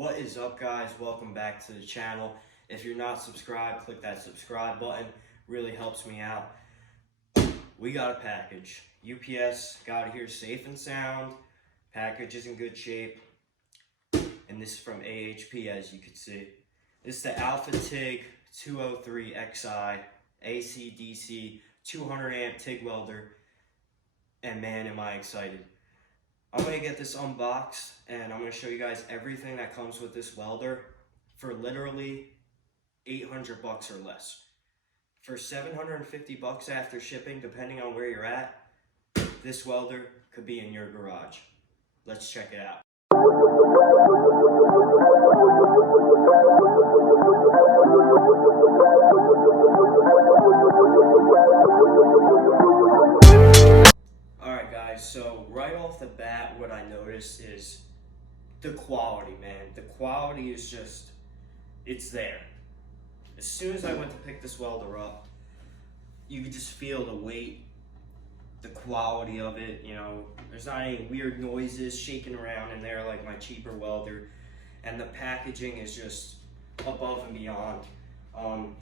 What is up, guys? Welcome back to the channel. If you're not subscribed, click that subscribe button. Really helps me out. We got a package. UPS got it here safe and sound. Package is in good shape. And this is from AHP, as you can see. This is the Alpha Tig 203XI AC/DC 200 amp Tig Welder. And man, am I excited. I'm going to get this unboxed and I'm going to show you guys everything that comes with this welder for literally 800 bucks or less. For 750 bucks after shipping, depending on where you're at, this welder could be in your garage. Let's check it out. So right off the bat, what I noticed is the quality, man. The quality is just, it's there. As soon as I went to pick this welder up, you could just feel the weight, the quality of it. You know, there's not any weird noises shaking around in there like my cheaper welder. And the packaging is just above and beyond.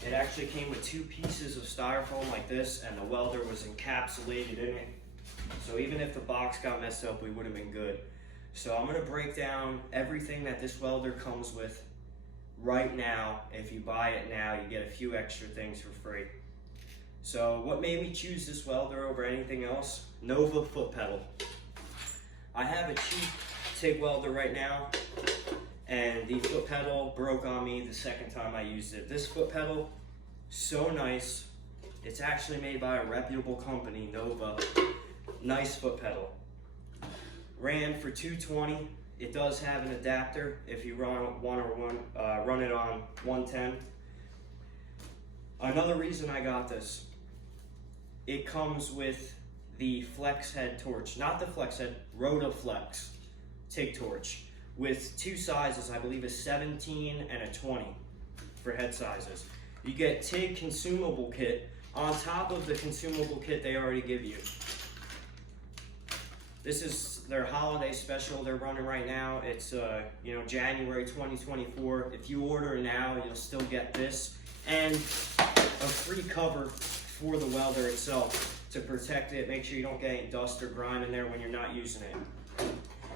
It actually came with 2 pieces of styrofoam like this, and the welder was encapsulated in it. So even if the box got messed up, we would have been good. So I'm going to break down everything that this welder comes with right now. If you buy it now, you get a few extra things for free. So what made me choose this welder over anything else? Nova foot pedal. I have a cheap TIG welder right now, and the foot pedal broke on me the second time I used it. This foot pedal, so nice. It's actually made by a reputable company, Nova. Nice foot pedal. Ran for 220. It does have an adapter if you run it on 110. Another reason I got this, it comes with the flex head torch, not the flex head, Rotaflex TIG torch, with 2 sizes. I believe a 17 and a 20 for head sizes. You get TIG consumable kit on top of the consumable kit they already give you. This is their holiday special they're running right now. It's January 2024. If you order now, you'll still get this and a free cover for the welder itself to protect it. Make sure you don't get any dust or grime in there when you're not using it.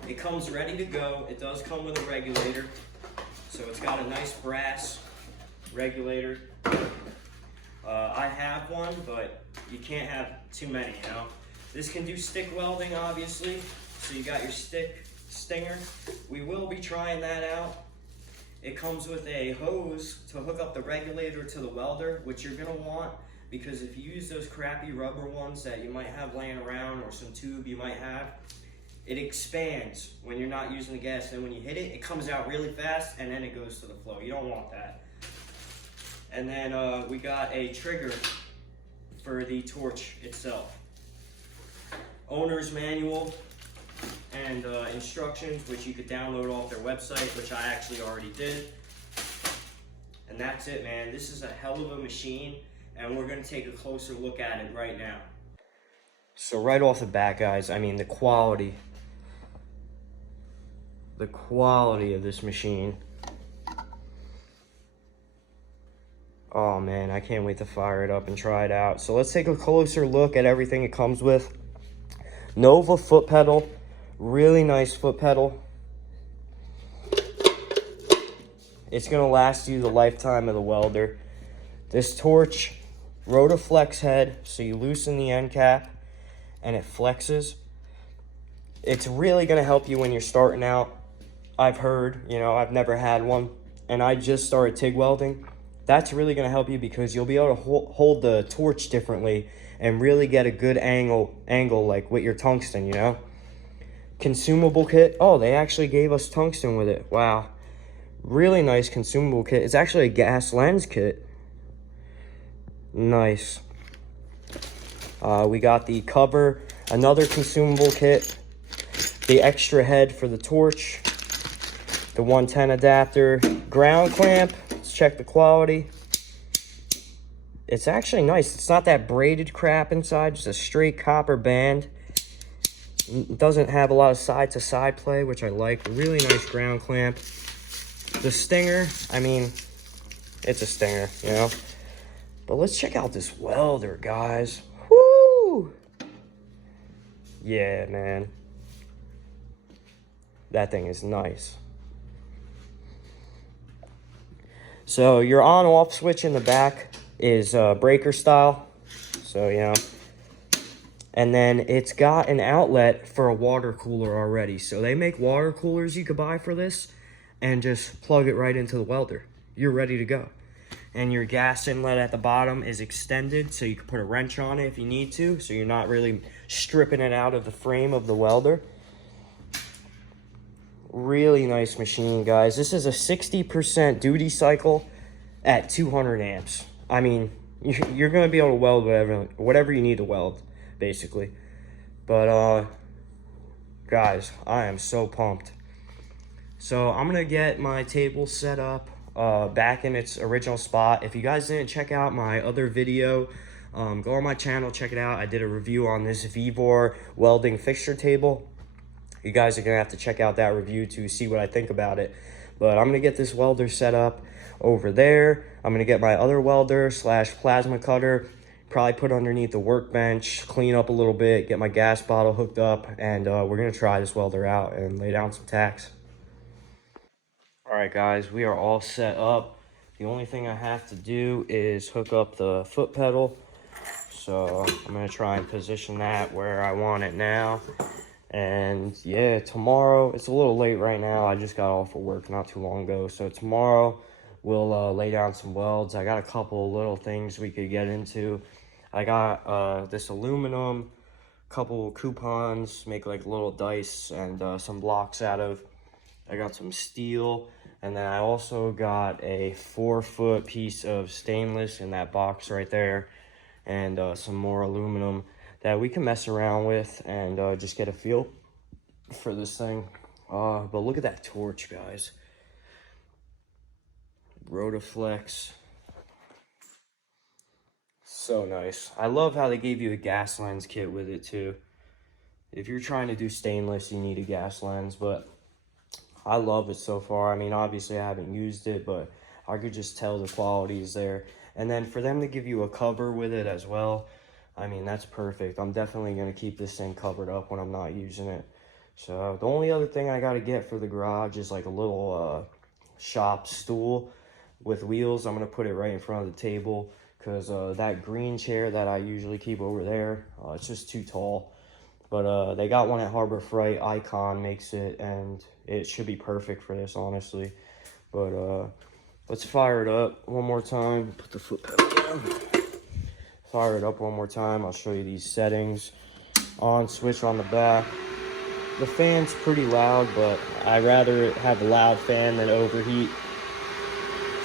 It comes ready to go. It does come with a regulator. So it's got a nice brass regulator. I have one, but you can't have too many, you know. This can do stick welding, obviously. So you got your stick stinger. We will be trying that out. It comes with a hose to hook up the regulator to the welder, which you're gonna want, because if you use those crappy rubber ones that you might have laying around, or some tube you might have, it expands when you're not using the gas. And when you hit it, it comes out really fast and then it goes to the flow. You don't want that. And then we got a trigger for the torch itself. Owner's manual and instructions, which you could download off their website, which I actually already did. And that's it, man. This is a hell of a machine, and we're going to take a closer look at it right now. So right off the bat, guys, I mean, the quality of this machine. Oh man, I can't wait to fire it up and try it out. So let's take a closer look at everything it comes with. Nova foot pedal, really nice foot pedal. It's gonna last you the lifetime of the welder. This torch, Rotaflex head, so you loosen the end cap and it flexes. It's really gonna help you when you're starting out. I've heard, you know, I've never had one, and I just started TIG welding. That's really going to help you because you'll be able to hold the torch differently and really get a good angle like with your tungsten, you know. Consumable kit. Oh, they actually gave us tungsten with it. Wow. Really nice consumable kit. It's actually a gas lens kit. Nice. We got the cover, another consumable kit, the extra head for the torch, the 110 adapter, ground clamp. Check the quality. It's actually nice. It's not that braided crap inside, just a straight copper band. It doesn't have a lot of side to side play, which I like. Really nice ground clamp. The Stinger, I mean, it's a Stinger, you know? But let's check out this welder, guys. Woo! Yeah, man. That thing is nice. So your on-off switch in the back is breaker style. So, you know. And then it's got an outlet for a water cooler already. So they make water coolers you could buy for this and just plug it right into the welder. You're ready to go. And your gas inlet at the bottom is extended, so you can put a wrench on it if you need to, so you're not really stripping it out of the frame of the welder. Really nice machine, guys. This is a 60% duty cycle at 200 amps. I mean, you're going to be able to weld whatever you need to weld, basically. But, guys, I am so pumped. So I'm going to get my table set up back in its original spot. If you guys didn't check out my other video, go on my channel, check it out. I did a review on this Vevor welding fixture table. You guys are gonna have to check out that review to see what I think about it. But I'm gonna get this welder set up over there. I'm gonna get my other welder / plasma cutter, probably put underneath the workbench, clean up a little bit, get my gas bottle hooked up, and we're gonna try this welder out and lay down some tacks. All right, guys, we are all set up. The only thing I have to do is hook up the foot pedal. So I'm gonna try and position that where I want it now. And yeah, tomorrow, it's a little late right now. I just got off of work not too long ago. So tomorrow we'll lay down some welds. I got a couple little things we could get into. I got this aluminum, couple coupons, make like little dice and some blocks out of. I got some steel, and then I also got a 4-foot piece of stainless in that box right there, and some more aluminum that we can mess around with and just get a feel for this thing. But look at that torch, guys. Rotaflex. So nice. I love how they gave you a gas lens kit with it too. If you're trying to do stainless, you need a gas lens, but I love it so far. I mean, obviously I haven't used it, but I could just tell the quality is there. And then for them to give you a cover with it as well, I mean, that's perfect. I'm definitely going to keep this thing covered up when I'm not using it. So the only other thing I got to get for the garage is like a little shop stool with wheels. I'm going to put it right in front of the table because that green chair that I usually keep over there, it's just too tall. But they got one at Harbor Freight. Icon makes it, and it should be perfect for this, honestly. But let's fire it up one more time. Put the foot pedal down. Fire it up one more time. I'll show you these settings. On, switch on the back. The fan's pretty loud, but I'd rather have a loud fan than overheat.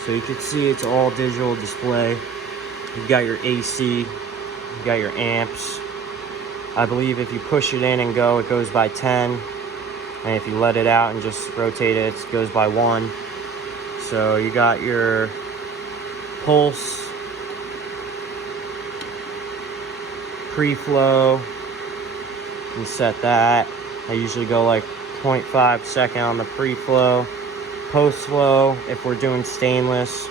So you can see it's all digital display. You've got your AC, you've got your amps. I believe if you push it in and go, it goes by 10. And if you let it out and just rotate it, it goes by 1. So you got your pulse, pre-flow, you can set that. I usually go like 0.5 second on the pre-flow. Post-flow, if we're doing stainless,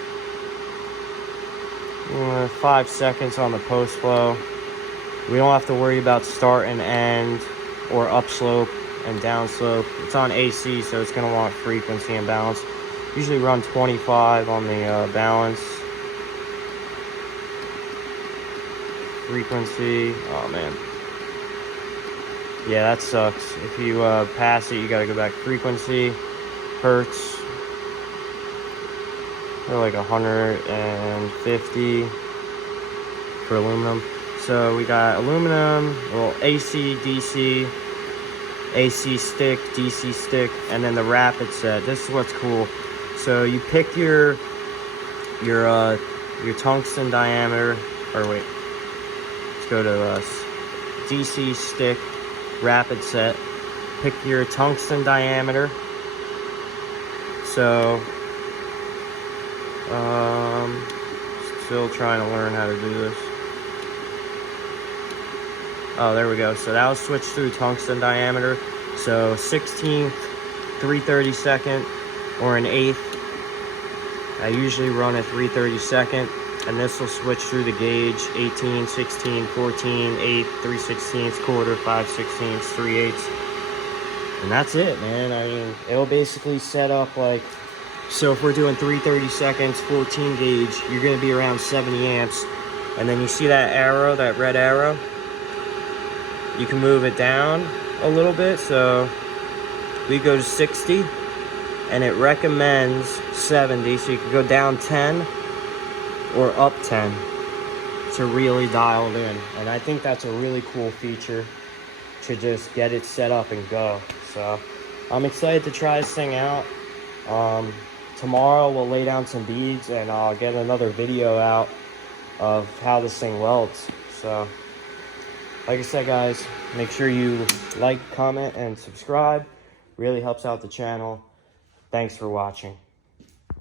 5 seconds on the post-flow. We don't have to worry about start and end or upslope and downslope. It's on AC, so it's going to want frequency and balance. Usually run 25 on the balance. Frequency, oh man. Yeah, that sucks. If you pass it, you gotta go back. Frequency, hertz, they're like 150 for aluminum. So we got aluminum, well, AC, DC, AC stick, DC stick, and then the rapid set. This is what's cool. So you pick your tungsten diameter, or wait. Go to DC stick rapid set, pick your tungsten diameter. So still trying to learn how to do this. Oh, there we go. So that was switched through tungsten diameter. So 16th, 3/32, or an 1/8 I usually run a 3/32, and this will switch through the gauge: 18, 16, 14, 8, 3/16, quarter, 5/16, 3/8. And that's it, man. I mean, it'll basically set up like, so if we're doing 3/32, 14 gauge, you're gonna be around 70 amps. And then you see that arrow, that red arrow? You can move it down a little bit. So we go to 60, and it recommends 70. So you can go down 10 or up 10 to really dial it in. And I think that's a really cool feature to just get it set up and go. So I'm excited to try this thing out. Tomorrow we'll lay down some beads, and I'll get another video out of how this thing welds. So like I said, guys, make sure you like, comment, and subscribe. Really helps out the channel. Thanks for watching.